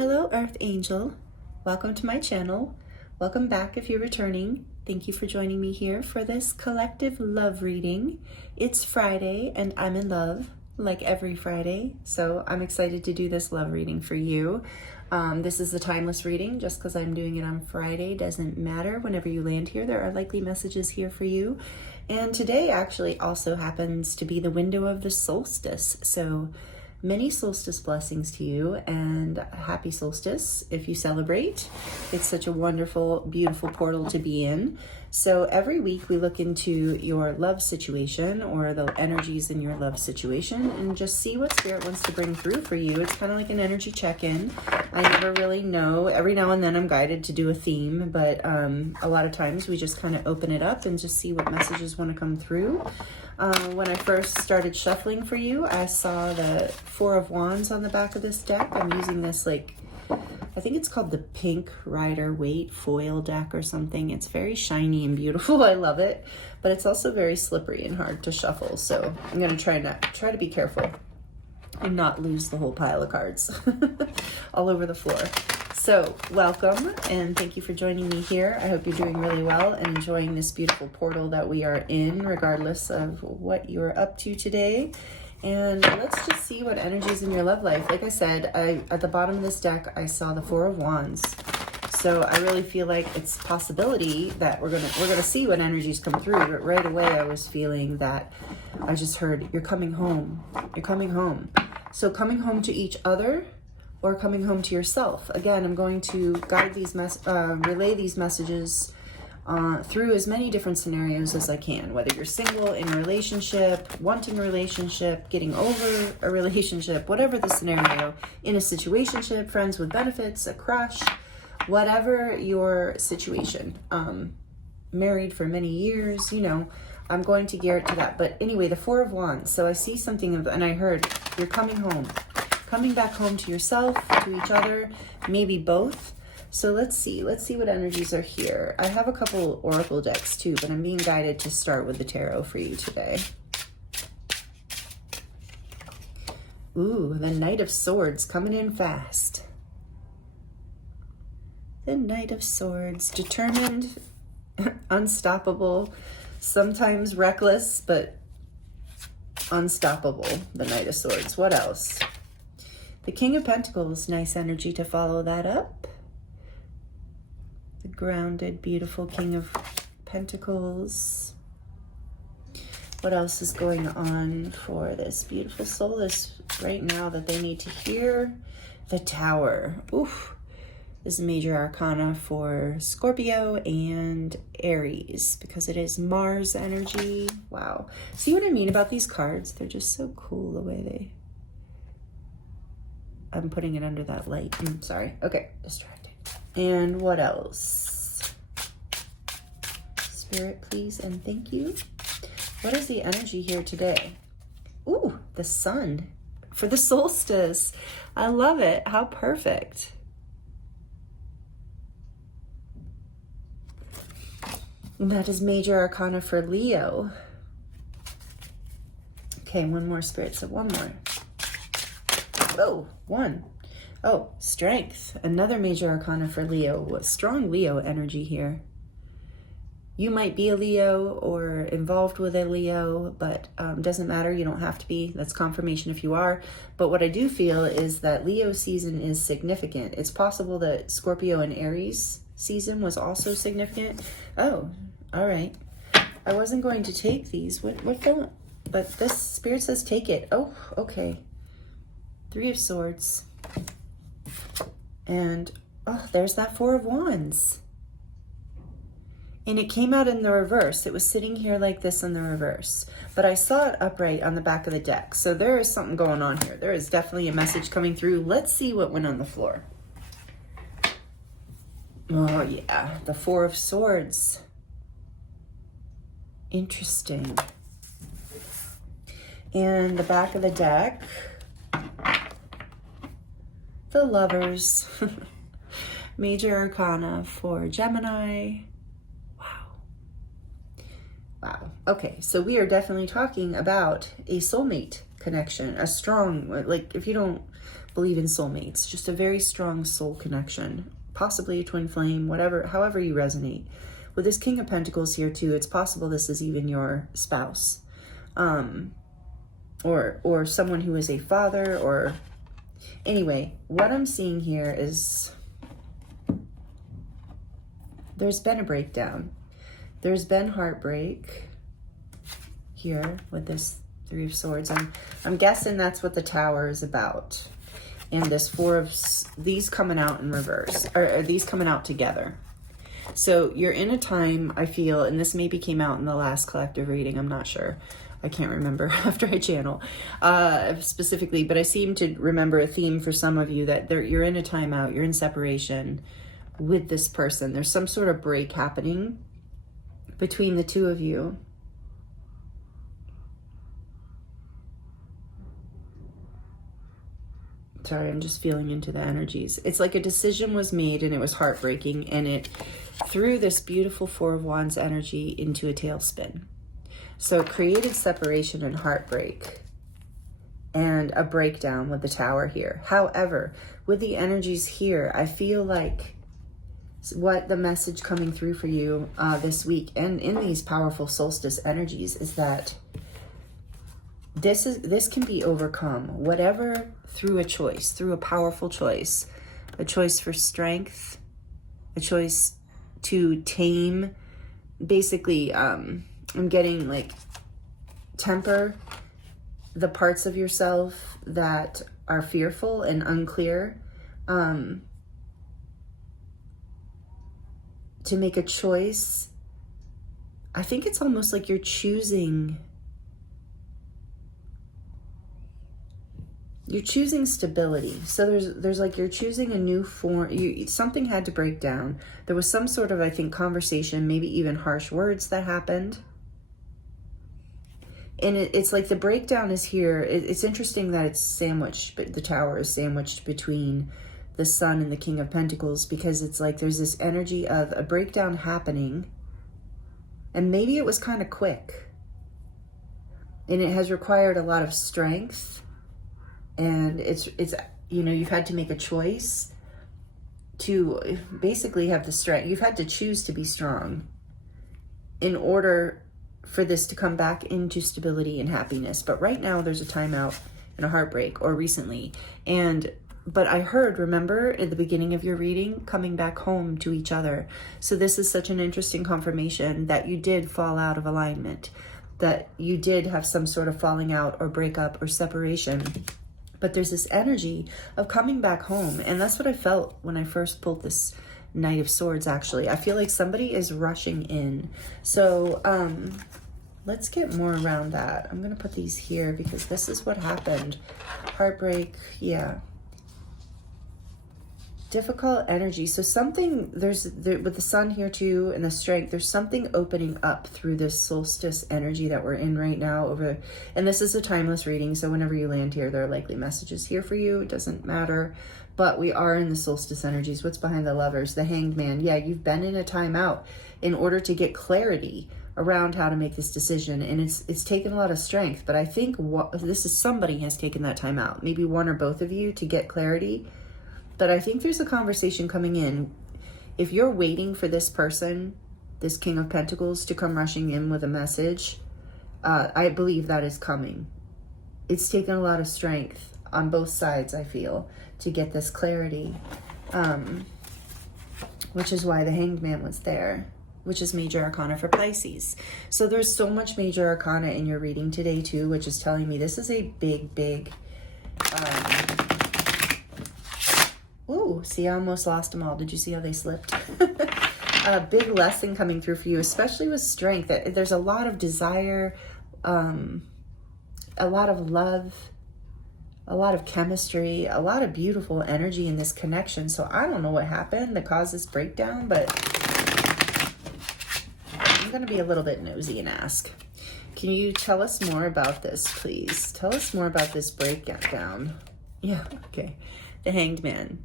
Hello, Earth Angel. Welcome to my channel. Welcome back if you're returning. Thank you for joining me here for this collective love reading. It's Friday and I'm in love, like every Friday. So I'm excited to do this love reading for you. This is a timeless reading. Just because I'm doing it on Friday doesn't matter. Whenever you land here, there are likely messages here for you. And today actually also happens to be the window of the solstice. So many solstice blessings to you and happy solstice if you celebrate. It's such a wonderful, beautiful portal to be in. So every week we look into your love situation or the energies in your love situation and just see what Spirit wants to bring through for you. It's kind of like an energy check-in. I never really know. Every now and then I'm guided to do a theme, but a lot of times we just kind of open it up and just see what messages want to come through. When I first started shuffling for you, I saw the Four of Wands on the back of this deck. I'm using this, I think it's called the Pink Rider-Waite foil deck or something. It's very shiny and beautiful. I love it, but it's also very slippery and hard to shuffle. So I'm going to try to be careful and not lose the whole pile of cards all over the floor. So welcome and thank you for joining me here. I hope you're doing really well and enjoying this beautiful portal that we are in, regardless of what you're up to today. And let's just see what energies in your love life. Like I said, at the bottom of this deck, I saw the Four of Wands. So I really feel like it's a possibility that we're gonna see what energies come through. But right away, I was feeling that I just heard, you're coming home. You're coming home. So coming home to each other or coming home to yourself. Again, I'm going to guide these relay these messages through as many different scenarios as I can, whether you're single, in a relationship, wanting a relationship, getting over a relationship, whatever the scenario, in a situationship, friends with benefits, a crush, whatever your situation, married for many years, I'm going to gear it to that. But anyway, the Four of Wands. So I see something and I heard, you're coming home. Coming back home to yourself, to each other, maybe both. So let's see what energies are here. I have a couple oracle decks too, but I'm being guided to start with the tarot for you today. Ooh, the Knight of Swords coming in fast. The Knight of Swords, determined, unstoppable, sometimes reckless, but unstoppable. The Knight of Swords. What else? The King of Pentacles, nice energy to follow that up. The grounded, beautiful King of Pentacles. What else is going on for this beautiful soul right now that they need to hear? The Tower. Oof. This is major arcana for Scorpio and Aries because it is Mars energy. Wow. See what I mean about these cards? They're just so cool the way they... I'm putting it under that light. Sorry. Okay, distracted. And what else? Spirit, please, and thank you. What is the energy here today? Ooh, the sun for the solstice. I love it. How perfect. And that is major arcana for Leo. Okay, one more, Spirit. So one more. Oh, one. Oh, strength. Another major arcana for Leo. Strong Leo energy here. You might be a Leo or involved with a Leo, but doesn't matter. You don't have to be. That's confirmation if you are. But what I do feel is that Leo season is significant. It's possible that Scorpio and Aries season was also significant. Oh, all right. I wasn't going to take these. What don't? But this Spirit says take it. Oh, okay. Three of Swords. And, oh, there's that Four of Wands. And it came out in the reverse. It was sitting here like this in the reverse. But I saw it upright on the back of the deck. So there is something going on here. There is definitely a message coming through. Let's see what went on the floor. Oh, yeah. The Four of Swords. Interesting. And the back of the deck... the Lovers. Major arcana for Gemini. Wow. Wow. Okay, so we are definitely talking about a soulmate connection, a strong, like if you don't believe in soulmates, just a very strong soul connection, possibly a twin flame, whatever, however you resonate. With this King of Pentacles here too, it's possible this is even your spouse, or someone who is a father, or anyway, what I'm seeing here is there's been a breakdown. There's been heartbreak here with this Three of Swords. I'm guessing that's what the Tower is about. And this Four of these coming out in reverse, or these coming out together. So you're in a time, I feel, and this maybe came out in the last collective reading, I'm not sure. I can't remember after I channel specifically, but I seem to remember a theme for some of you that you're in a timeout, you're in separation with this person. There's some sort of break happening between the two of you. Sorry, I'm just feeling into the energies. It's like a decision was made and it was heartbreaking, and it threw this beautiful Four of Wands energy into a tailspin. So it created separation and heartbreak and a breakdown with the Tower here. However, with the energies here, I feel like what the message coming through for you this week and in these powerful solstice energies is that this can be overcome, whatever, through a choice, through a powerful choice, a choice for strength, a choice to tame, basically, I'm getting like temper the parts of yourself that are fearful and unclear, to make a choice. I think it's almost like you're choosing stability. So there's like you're choosing a new form. Something had to break down. There was some sort of, I think, conversation, maybe even harsh words that happened. And it's like the breakdown is here. It's interesting that it's sandwiched, but the Tower is sandwiched between the Sun and the King of Pentacles, because it's like there's this energy of a breakdown happening, and maybe it was kind of quick, and it has required a lot of strength, and it's you know, you've had to make a choice to basically have the strength. You've had to choose to be strong in order for this to come back into stability and happiness. But right now there's a timeout and a heartbreak, or recently. But I heard, remember at the beginning of your reading, coming back home to each other. So this is such an interesting confirmation that you did fall out of alignment, that you did have some sort of falling out or breakup or separation. But there's this energy of coming back home. And that's what I felt when I first pulled this Knight of Swords, actually. I feel like somebody is rushing in. So let's get more around that. I'm going to put these here because this is what happened. Heartbreak, yeah. Difficult energy. So something, with the Sun here too, and the strength, there's something opening up through this solstice energy that we're in right now. And this is a timeless reading, so whenever you land here, there are likely messages here for you. It doesn't matter. But we are in the solstice energies. What's behind the Lovers? The Hanged Man. Yeah, you've been in a timeout in order to get clarity around how to make this decision. And it's taken a lot of strength. But I think somebody has taken that time out. Maybe one or both of you to get clarity. But I think there's a conversation coming in. If you're waiting for this person, this King of Pentacles, to come rushing in with a message, I believe that is coming. It's taken a lot of strength on both sides, I feel, to get this clarity, which is why the Hanged Man was there, which is Major Arcana for Pisces. So there's so much Major Arcana in your reading today too, which is telling me this is a big, ooh, see, I almost lost them all. Did you see how they slipped? A big lesson coming through for you, especially with strength. There's a lot of desire, a lot of love, a lot of chemistry, a lot of beautiful energy in this connection. So I don't know what happened that caused this breakdown, but I'm going to be a little bit nosy and ask. Can you tell us more about this, please? Tell us more about this breakdown. Yeah, okay. The Hanged Man.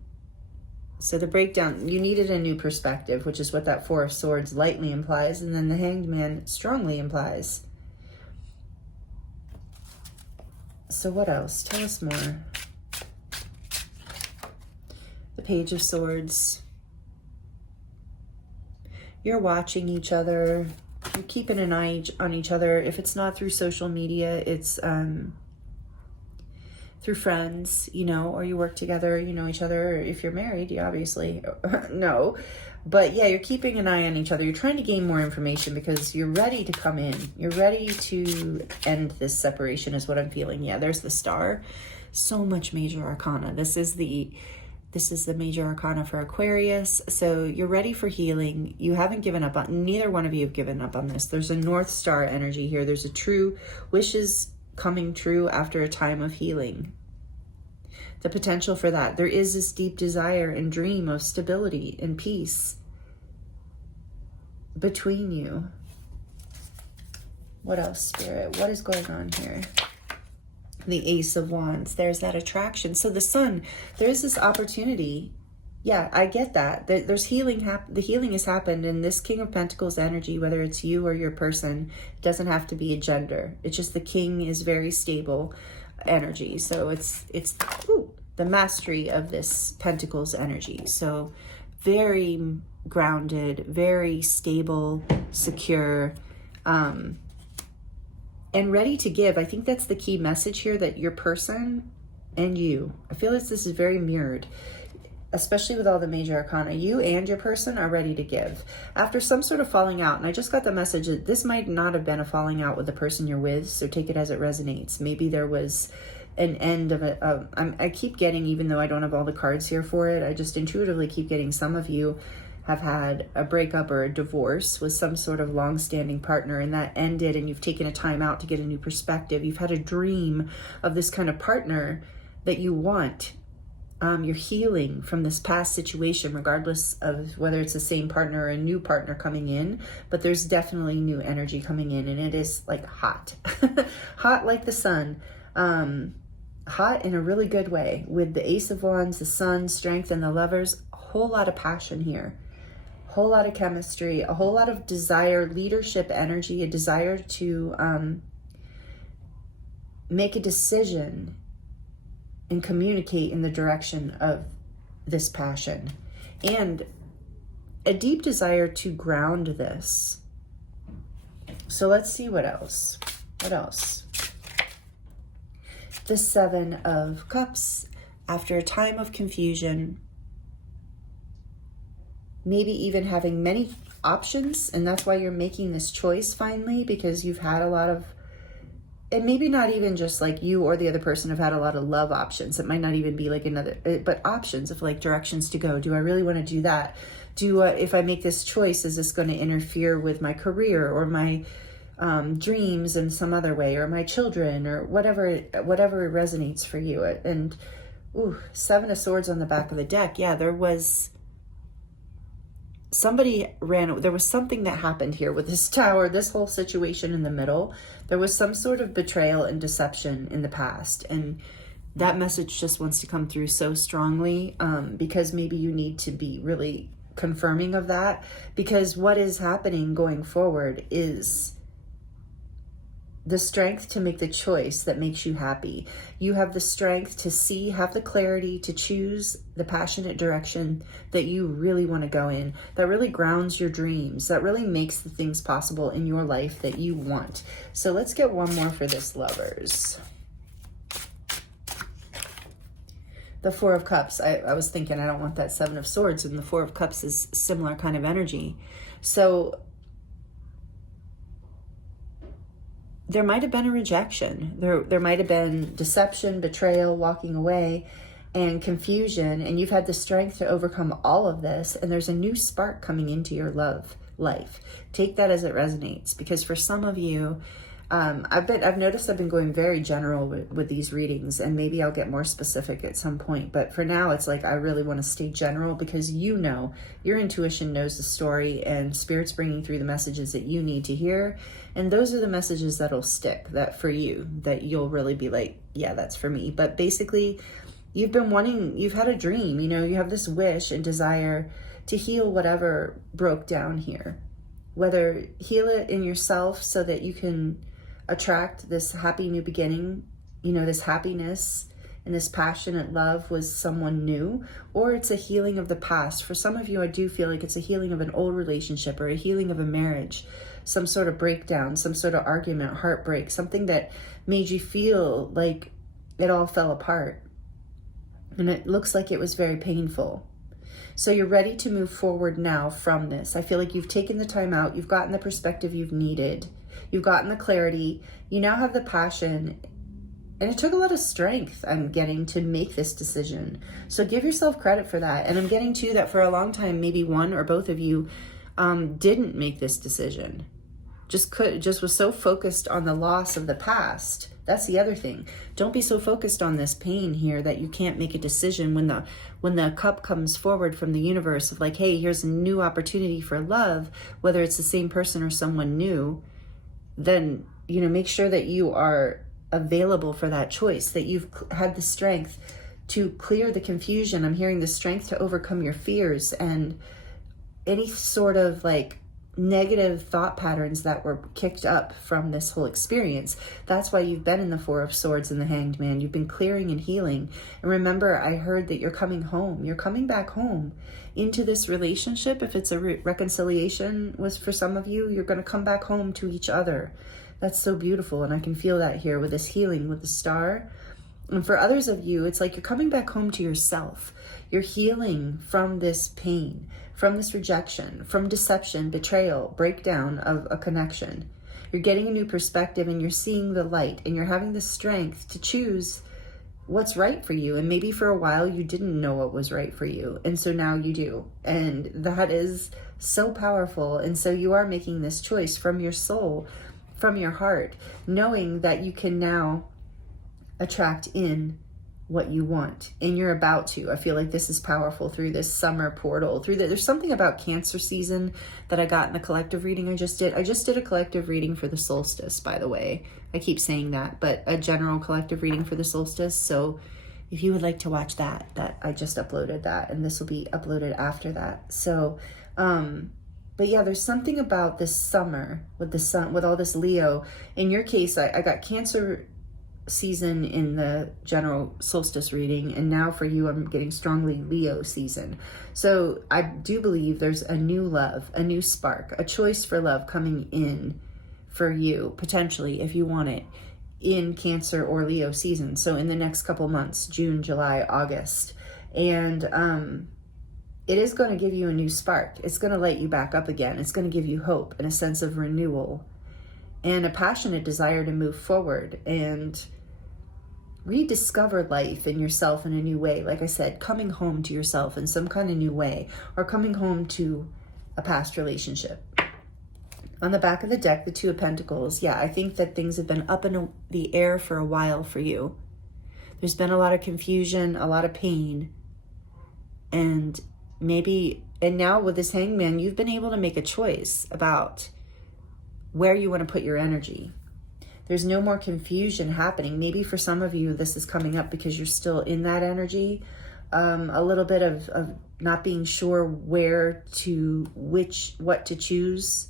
So the breakdown, you needed a new perspective, which is what that Four of Swords lightly implies, and then the Hanged Man strongly implies. So what else? Tell us more. The Page of Swords. You're watching each other. You're keeping an eye on each other. If it's not through social media, it's through friends, you know, or you work together, you know each other. If you're married, you obviously no. But yeah, you're keeping an eye on each other. You're trying to gain more information because you're ready to come in. You're ready to end this separation is what I'm feeling. Yeah, there's the Star. So much major arcana. This is the major arcana for Aquarius. So you're ready for healing. You haven't given up on, neither one of you have given up on this. There's a North Star energy here. There's a true wishes coming true after a time of healing. The potential for that. There is this deep desire and dream of stability and peace between you. What else, Spirit? What is going on here? The Ace of Wands. There's that attraction. So the Sun, there's this opportunity. Yeah, I get that. There's healing. The healing has happened, and this King of Pentacles energy, whether it's you or your person, doesn't have to be a gender. It's just the King is very stable energy. So it's the mastery of this Pentacles energy. So very grounded, very stable, secure, and ready to give. I think that's the key message here, that your person and you, I feel like this is very mirrored, especially with all the major arcana. You and your person are ready to give after some sort of falling out. And I just got the message that this might not have been a falling out with the person you're with, so take it as it resonates. Maybe there was an end of it. I keep getting, even though I don't have all the cards here for it, I just intuitively keep getting some of you have had a breakup or a divorce with some sort of long-standing partner, and that ended, and you've taken a time out to get a new perspective. You've had a dream of this kind of partner that you want. You're healing from this past situation, regardless of whether it's the same partner or a new partner coming in, but there's definitely new energy coming in, and it is like hot. Hot like the sun. Hot in a really good way, with the Ace of Wands, the Sun, Strength, and the Lovers. A whole lot of passion here. Whole lot of chemistry, a whole lot of desire, leadership energy, a desire to make a decision and communicate in the direction of this passion, and a deep desire to ground this. So let's see what else. What else? The Seven of Cups. After a time of confusion, maybe even having many options, and that's why you're making this choice finally, because you've had a lot of, and maybe not even just like you or the other person have had a lot of love options. It might not even be like another, but options of like directions to go. Do I really want to do that? If I make this choice, is this going to interfere with my career or my dreams in some other way, or my children, or whatever resonates for you? And Seven of Swords on the back of the deck. Yeah, there was something that happened here with this Tower, this whole situation in the middle. There was some sort of betrayal and deception in the past, and that message just wants to come through so strongly, because maybe you need to be really confirming of that, because what is happening going forward is the strength to make the choice that makes you happy. You have the strength to have the clarity to choose the passionate direction that you really want to go in, that really grounds your dreams, that really makes the things possible in your life that you want. So let's get one more for this, Lovers. The Four of Cups. I was thinking I don't want that Seven of Swords, and the Four of Cups is similar kind of energy. So there might have been a rejection. There might have been deception, betrayal, walking away, and confusion. And you've had the strength to overcome all of this. And there's a new spark coming into your love life. Take that as it resonates. Because for some of you, I've noticed I've been going very general with these readings, and maybe I'll get more specific at some point. But for now, it's like I really want to stay general, because you know, your intuition knows the story, and Spirit's bringing through the messages that you need to hear. And those are the messages that'll stick, that for you, that you'll really be like, yeah, that's for me. But basically, you've had a dream, you know, you have this wish and desire to heal whatever broke down here. Whether heal it in yourself so that you can attract this happy new beginning, you know, this happiness and this passionate love was someone new, or it's a healing of the past. For some of you, I do feel like it's a healing of an old relationship or a healing of a marriage, some sort of breakdown, some sort of argument, heartbreak, something that made you feel like it all fell apart. And it looks like it was very painful. So you're ready to move forward now from this. I feel like you've taken the time out. You've gotten the perspective you've needed. You've gotten the clarity. You now have the passion. And it took a lot of strength, I'm getting, to make this decision. So give yourself credit for that. And I'm getting too that for a long time, maybe one or both of you didn't make this decision. Just was so focused on the loss of the past. That's the other thing. Don't be so focused on this pain here that you can't make a decision when the cup comes forward from the universe of like, hey, here's a new opportunity for love, whether it's the same person or someone new. Then, make sure that you are available for that choice, that you've had the strength to clear the confusion. I'm hearing the strength to overcome your fears and any sort of like negative thought patterns that were kicked up from this whole experience. That's why you've been in the Four of Swords and the Hanged Man. You've been clearing and healing. And remember, I heard that you're coming home. You're coming back home into this relationship. If it's a reconciliation was for some of you, you're going to come back home to each other. That's so beautiful. And I can feel that here with this healing with the star. And for others of you, it's like you're coming back home to yourself. You're healing from this pain, from this rejection, from deception, betrayal, breakdown of a connection. You're getting a new perspective and you're seeing the light and you're having the strength to choose what's right for you. And maybe for a while you didn't know what was right for you. And so now you do. And that is so powerful. And so you are making this choice from your soul, from your heart, knowing that you can now attract in what you want, and you're about to. I feel like this is powerful through this summer portal. There's something about Cancer season that I got in the collective reading I just did. I just did a collective reading for the solstice, by the way. I keep saying that, but a general collective reading for the solstice. So if you would like to watch that I just uploaded that, and this will be uploaded after that. So, but yeah, there's something about this summer with the sun, with all this Leo. In your case, I got Cancer season in the general solstice reading, and now for you I'm getting strongly Leo season. So I do believe there's a new love, a new spark, a choice for love coming in for you, potentially, if you want it, in Cancer or Leo season. So in the next couple months, June, July, August. And it is going to give you a new spark. It's going to light you back up again. It's going to give you hope and a sense of renewal and a passionate desire to move forward and rediscover life and yourself in a new way. Like I said, coming home to yourself in some kind of new way, or coming home to a past relationship. On the back of the deck, the Two of Pentacles. Yeah, I think that things have been up in the air for a while for you. There's been a lot of confusion, a lot of pain. And now with this Hangman, you've been able to make a choice about where you want to put your energy. There's no more confusion happening. Maybe for some of you, this is coming up because you're still in that energy. A little bit of not being sure what to choose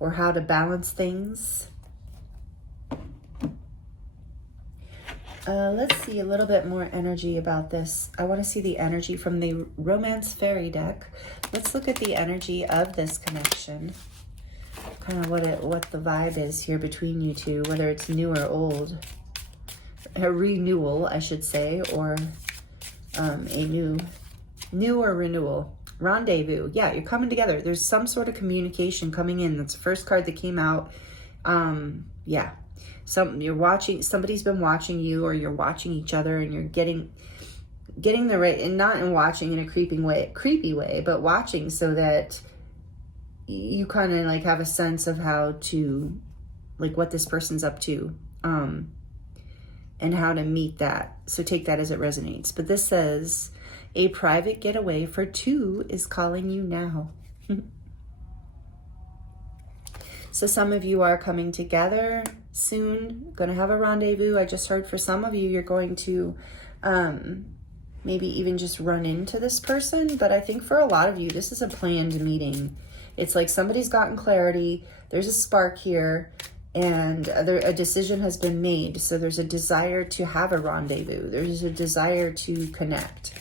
or how to balance things. Let's see a little bit more energy about this. I want to see the energy from the Romantic Faery deck. Let's look at the energy of this connection. Kind of what the vibe is here between you two, whether it's new or old, a renewal, I should say, or a new or renewal, rendezvous. Yeah, you're coming together. There's some sort of communication coming in. That's the first card that came out. Yeah, you're watching. Somebody's been watching you, or you're watching each other, and you're getting the right, and not in watching in a creepy way, but watching so that you kind of like have a sense of how to, like, what this person's up to, and how to meet that. So take that as it resonates. But this says, a private getaway for two is calling you now. So some of you are coming together soon, going to have a rendezvous. I just heard for some of you, you're going to maybe even just run into this person. But I think for a lot of you, this is a planned meeting. It's like somebody's gotten clarity. There's a spark here. and a decision has been made. So there's a desire to have a rendezvous. There's a desire to connect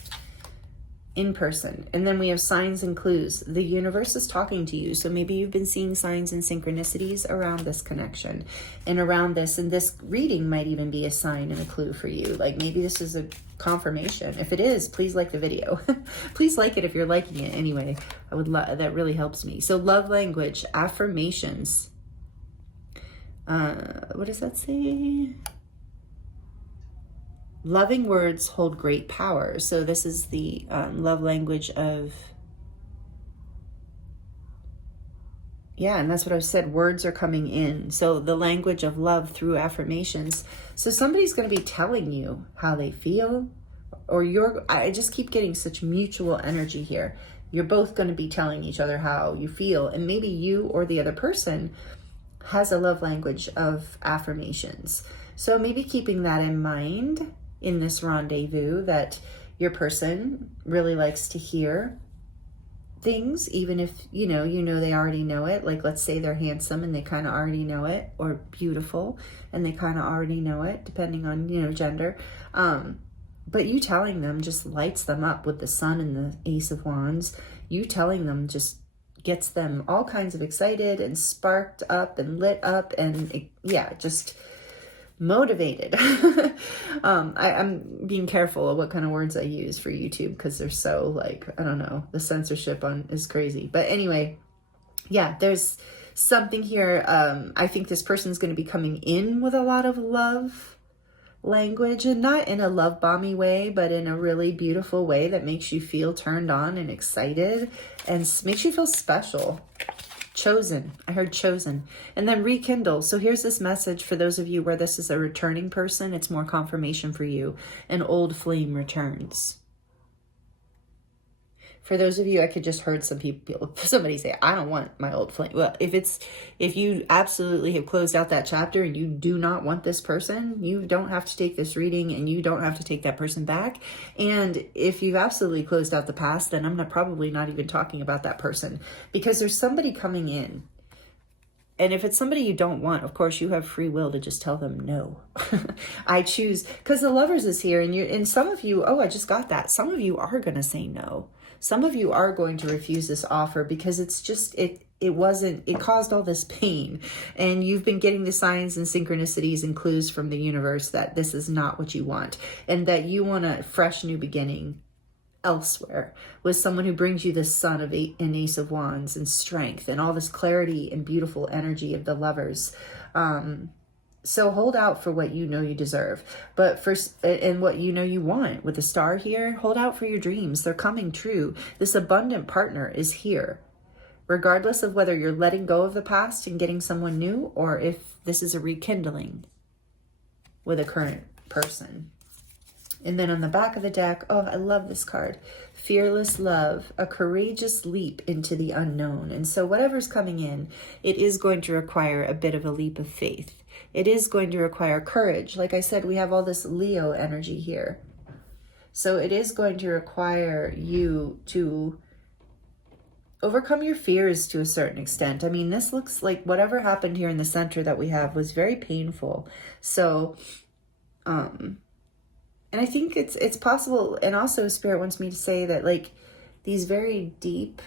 in person. And then we have signs and clues. The universe is talking to you. So maybe you've been seeing signs and synchronicities around this connection and around this. And this reading might even be a sign and a clue for you. Like maybe this is a confirmation. If it is, please like the video. Please like it if you're liking it anyway. I would love, that really helps me. So love language, affirmations. What does that say? Loving words hold great power. So this is the love language of, yeah, and that's what I've said, words are coming in. So the language of love through affirmations. So somebody's going to be telling you how they feel, or I just keep getting such mutual energy here. You're both going to be telling each other how you feel, and maybe you or the other person has a love language of affirmations. So maybe keeping that in mind in this rendezvous, that your person really likes to hear things, even if you know they already know it. Like let's say they're handsome and they kind of already know it, or beautiful and they kind of already know it, depending on gender. But you telling them just lights them up with the Sun and the Ace of Wands. You telling them just gets them all kinds of excited and sparked up and lit up, and yeah, just motivated. I'm being careful of what kind of words I use for YouTube, because they're so, like, I don't know, the censorship is crazy. But anyway, yeah, there's something here. I think this person's going to be coming in with a lot of love language, and not in a love bomby way, but in a really beautiful way that makes you feel turned on and excited and makes you feel special. Chosen. I heard chosen. And then rekindle. So here's this message for those of you where this is a returning person. It's more confirmation for you. An old flame returns. For those of you, I could just heard somebody say, I don't want my old flame. Well, if you absolutely have closed out that chapter and you do not want this person, you don't have to take this reading, and you don't have to take that person back. And if you've absolutely closed out the past, then I'm probably not even talking about that person, because there's somebody coming in. And if it's somebody you don't want, of course, you have free will to just tell them no. I choose, because the Lovers is here, and some of you, oh, I just got that. Some of you are going to say no. Some of you are going to refuse this offer because it's just, it caused all this pain. And you've been getting the signs and synchronicities and clues from the universe that this is not what you want, and that you want a fresh new beginning elsewhere with someone who brings you the Sun of an Ace of Wands and strength and all this clarity and beautiful energy of the Lovers. So hold out for what you know you deserve, but and what you know you want. With the Star here, hold out for your dreams. They're coming true. This abundant partner is here, regardless of whether you're letting go of the past and getting someone new, or if this is a rekindling with a current person. And then on the back of the deck, oh, I love this card. Fearless love, a courageous leap into the unknown. And so whatever's coming in, it is going to require a bit of a leap of faith. It is going to require courage. Like I said, we have all this Leo energy here. So it is going to require you to overcome your fears to a certain extent. I mean, this looks like whatever happened here in the center that we have was very painful. So, and I think it's possible. And also Spirit wants me to say that, like, these very deep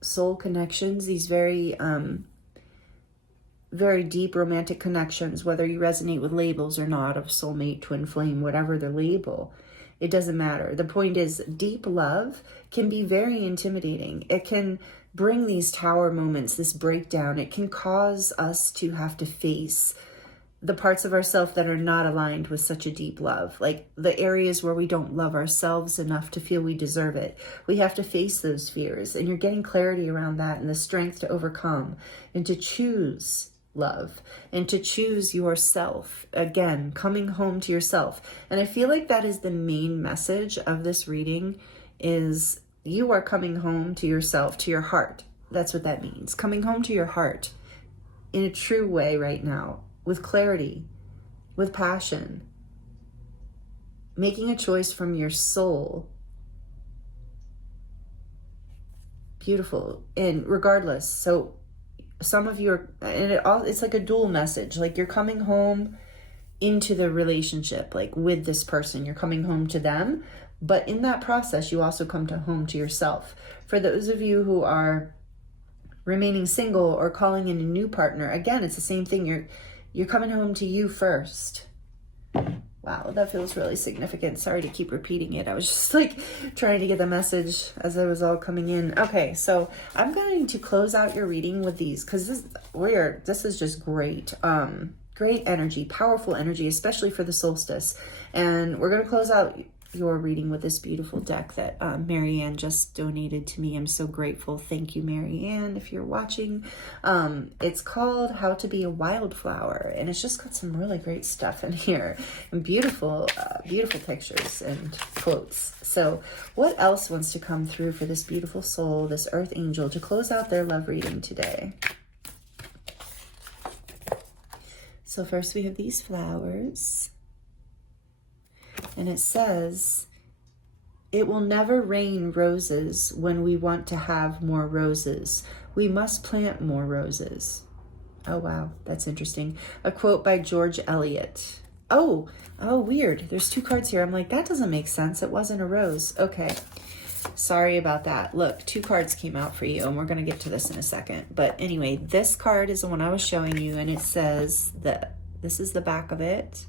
soul connections, these very deep romantic connections, whether you resonate with labels or not, of soulmate, twin flame, whatever the label, it doesn't matter. The point is, deep love can be very intimidating. It can bring these tower moments, this breakdown. It can cause us to have to face the parts of ourselves that are not aligned with such a deep love, like the areas where we don't love ourselves enough to feel we deserve it. We have to face those fears, and you're getting clarity around that and the strength to overcome and to choose love and to choose yourself. Again, coming home to yourself. And I feel like that is the main message of this reading, is you are coming home to yourself, to your heart. That's what that means. Coming home to your heart in a true way right now, with clarity, with passion, making a choice from your soul. Beautiful. And regardless, so some of you are, and it's like a dual message. Like you're coming home into the relationship, like with this person, you're coming home to them. But in that process, you also come home to yourself. For those of you who are remaining single or calling in a new partner, again, it's the same thing. You're coming home to you first. Wow, that feels really significant. Sorry to keep repeating it. I was just like trying to get the message as it was all coming in. Okay, so I'm going to close out your reading with these because this is just great. Great energy, powerful energy, especially for the solstice. And we're going to close out your reading with this beautiful deck that Marianne just donated to me. I'm so grateful. Thank you, Marianne, if you're watching. It's called How to Be a Wildflower, and it's just got some really great stuff in here and beautiful pictures and quotes. So what else wants to come through for this beautiful soul, this earth angel, to close out their love reading today? So first we have these flowers. And it says, it will never rain roses when we want to have more roses. We must plant more roses. Oh, wow. That's interesting. A quote by George Eliot. Oh, weird. There's 2 cards here. I'm like, that doesn't make sense. It wasn't a rose. Okay. Sorry about that. Look, 2 cards came out for you, and we're going to get to this in a second. But anyway, this card is the one I was showing you, and it says that this is the back of it.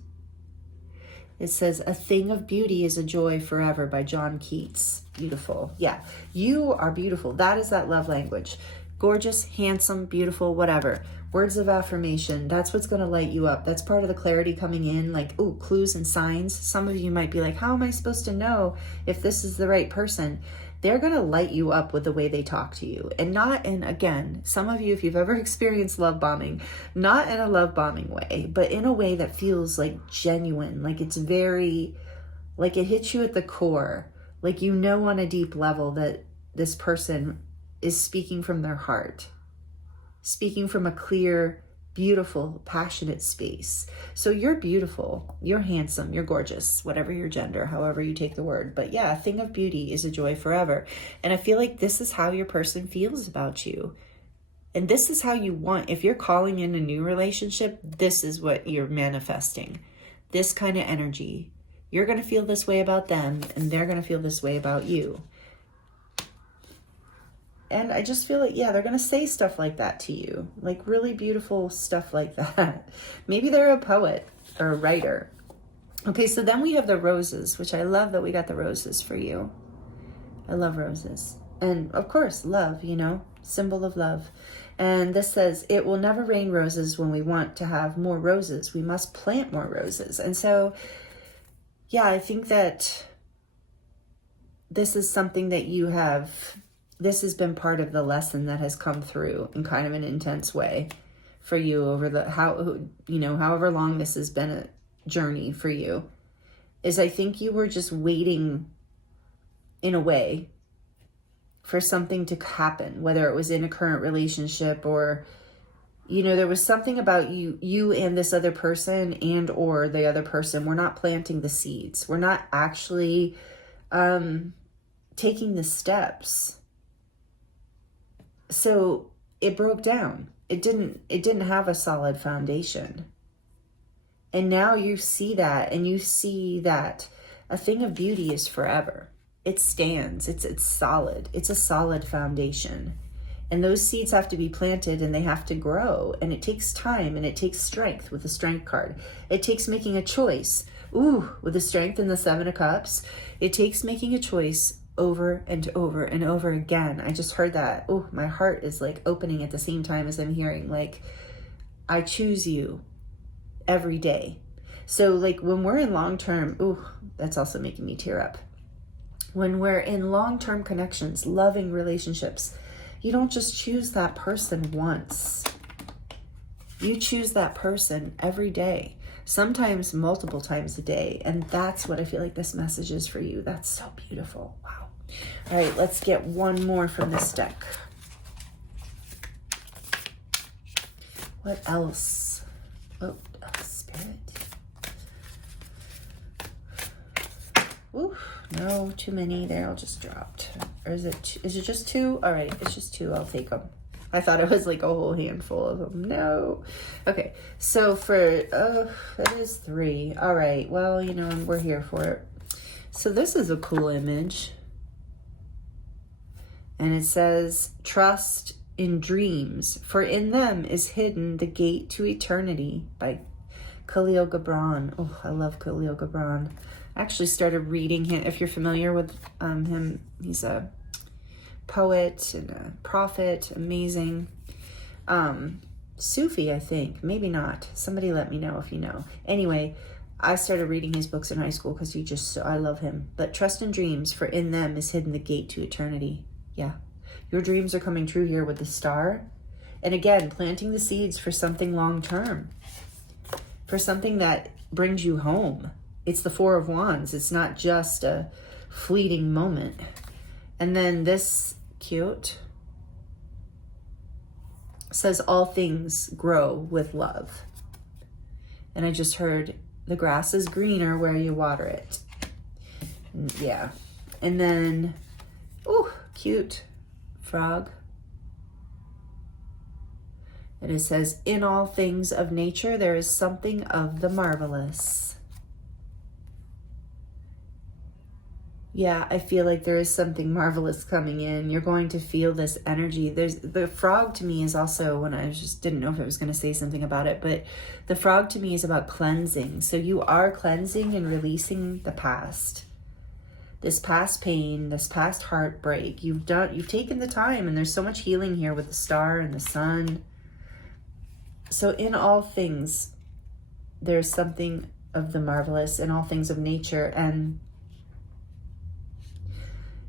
It says, a thing of beauty is a joy forever by John Keats. Beautiful. Yeah, you are beautiful. That is that love language. Gorgeous, handsome, beautiful, whatever. Words of affirmation. That's what's going to light you up. That's part of the clarity coming in. Like, ooh, clues and signs. Some of you might be like, how am I supposed to know if this is the right person? They're going to light you up with the way they talk to you. And not in, again, some of you, if you've ever experienced love bombing, not in a love bombing way, but in a way that feels like genuine, like it's very, like it hits you at the core. Like you know on a deep level that this person is speaking from their heart, speaking from a clear, beautiful, passionate space. So you're beautiful, you're handsome, you're gorgeous, whatever your gender, however you take the word. But yeah, a thing of beauty is a joy forever. And I feel like this is how your person feels about you. And this is how you want, if you're calling in a new relationship, this is what you're manifesting. This kind of energy. You're going to feel this way about them, and they're going to feel this way about you. And I just feel like, yeah, they're going to say stuff like that to you. Like really beautiful stuff like that. Maybe they're a poet or a writer. Okay, so then we have the roses, which I love that we got the roses for you. I love roses. And of course, love, you know, symbol of love. And this says, it will never rain roses when we want to have more roses. We must plant more roses. And so, yeah, I think that this is something that you have... This has been part of the lesson that has come through in kind of an intense way for you over the, however long this has been a journey for you, is I think you were just waiting in a way for something to happen, whether it was in a current relationship or, you know, there was something about you and this other person and or the other person. We're not planting the seeds. We're not actually taking the steps. So it broke down. It didn't have a solid foundation. And now you see that, and you see that a thing of beauty is forever. It stands. It's solid. It's a solid foundation. And those seeds have to be planted and they have to grow. And it takes time and it takes strength with the strength card. It takes making a choice. Ooh, with the strength and the 7 of Cups. It takes making a choice over and over and over again. I just heard that. Oh, my heart is like opening at the same time as I'm hearing, like, I choose you every day. So like when we're in long-term, ooh, that's also making me tear up. When we're in long-term connections, loving relationships, you don't just choose that person once. You choose that person every day, sometimes multiple times a day. And that's what I feel like this message is for you. That's so beautiful. Wow. All right, let's get one more from this deck. What else? Oh, Spirit. Ooh, no, too many. They're all just dropped. Or is it just 2? All right, it's just 2. I'll take them. I thought it was like a whole handful of them. No. Okay, so for, it is 3. All right, well, you know, we're here for it. So this is a cool image. And it says, trust in dreams, for in them is hidden the gate to eternity, by Khalil Gibran. Oh, I love Khalil Gibran. I actually started reading him. If you're familiar with him, he's a poet and a prophet, amazing. Sufi, I think, maybe not. Somebody let me know if you know. Anyway, I started reading his books in high school because I love him. But trust in dreams, for in them is hidden the gate to eternity. Yeah, your dreams are coming true here with the star. And again, planting the seeds for something long-term, for something that brings you home. It's the 4 of Wands. It's not just a fleeting moment. And then this, cute, says all things grow with love. And I just heard the grass is greener where you water it. Yeah. And then, oh, cute frog. And it says, in all things of nature, there is something of the marvelous. Yeah, I feel like there is something marvelous coming in. You're going to feel this energy. The frog to me is also, when I just didn't know if I was going to say something about it, but the frog to me is about cleansing. So you are cleansing and releasing the past. This past pain, this past heartbreak. You've taken the time, and there's so much healing here with the star and the sun. So in all things, there's something of the marvelous, in all things of nature. And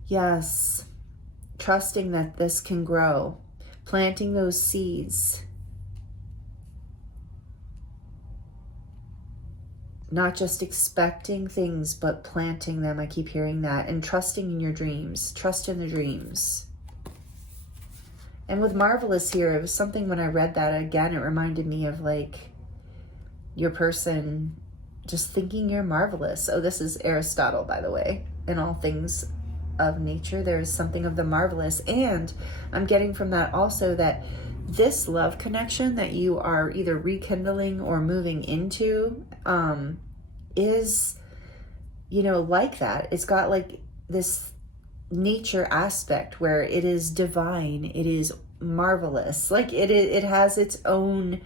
yes, trusting that this can grow, planting those seeds, not just expecting things, but planting them. I keep hearing that. And trusting in your dreams, trust in the dreams. And with marvelous here, it was something when I read that, again, it reminded me of like your person just thinking you're marvelous. Oh, this is Aristotle, by the way. In all things of nature, there is something of the marvelous. And I'm getting from that also that this love connection that you are either rekindling or moving into is, you know, like that. It's got like this nature aspect where it is divine, it is marvelous, like it has its own,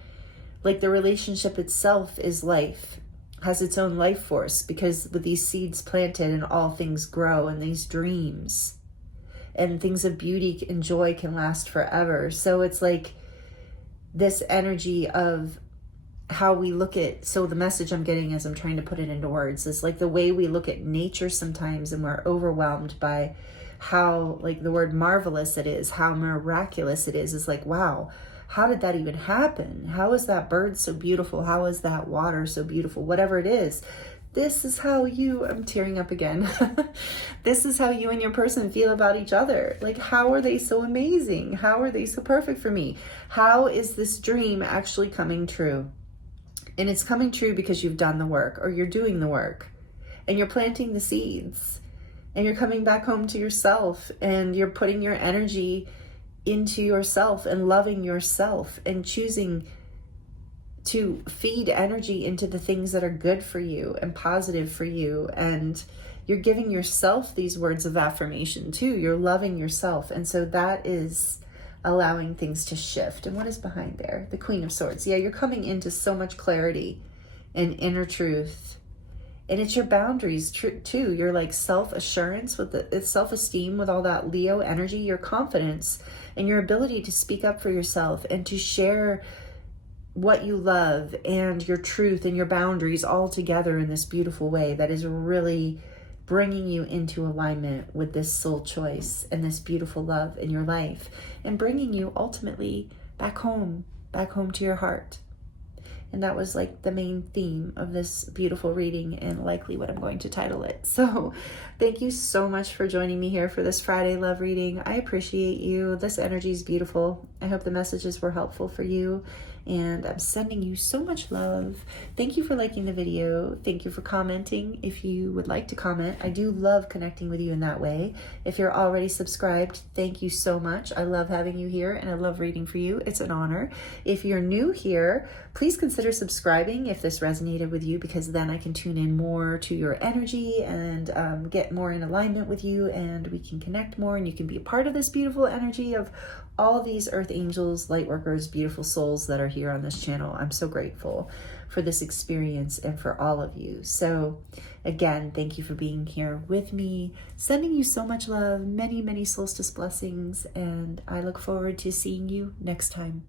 like the relationship itself is life, has its own life force, because with these seeds planted and all things grow, and these dreams and things of beauty and joy can last forever. So it's like this energy of how we look at, so the message I'm getting as I'm trying to put it into words is like the way we look at nature sometimes, and we're overwhelmed by how, like the word marvelous it is, how miraculous it is like, wow, how did that even happen? How is that bird so beautiful? How is that water so beautiful? Whatever it is, this is how you, I'm tearing up again. This is how you and your person feel about each other. Like, how are they so amazing? How are they so perfect for me? How is this dream actually coming true? And it's coming true because you've done the work, or you're doing the work, and you're planting the seeds, and you're coming back home to yourself, and you're putting your energy into yourself and loving yourself and choosing to feed energy into the things that are good for you and positive for you. And you're giving yourself these words of affirmation too. You're loving yourself. And so that is allowing things to shift. And what is behind there? The Queen of Swords. Yeah, you're coming into so much clarity and inner truth. And it's your boundaries too. Your like self-assurance with the self-esteem, with all that Leo energy, your confidence and your ability to speak up for yourself and to share what you love and your truth and your boundaries all together in this beautiful way that is really bringing you into alignment with this soul choice and this beautiful love in your life, and bringing you ultimately back home to your heart. And that was like the main theme of this beautiful reading, and likely what I'm going to title it. So thank you so much for joining me here for this Friday love reading. I appreciate you. This energy is beautiful. I hope the messages were helpful for you. and I'm sending you so much love. Thank you for liking the video. Thank you for commenting if you would like to comment. I do love connecting with you in that way. If you're already subscribed, thank you so much. I love having you here and I love reading for you. It's an honor. If you're new here, please consider subscribing if this resonated with you, because then I can tune in more to your energy and get more in alignment with you, and we can connect more, and you can be a part of this beautiful energy of all these earth angels, light workers, beautiful souls that are here on this channel. I'm so grateful for this experience and for all of you. So again, thank you for being here with me, sending you so much love, many, many solstice blessings, and I look forward to seeing you next time.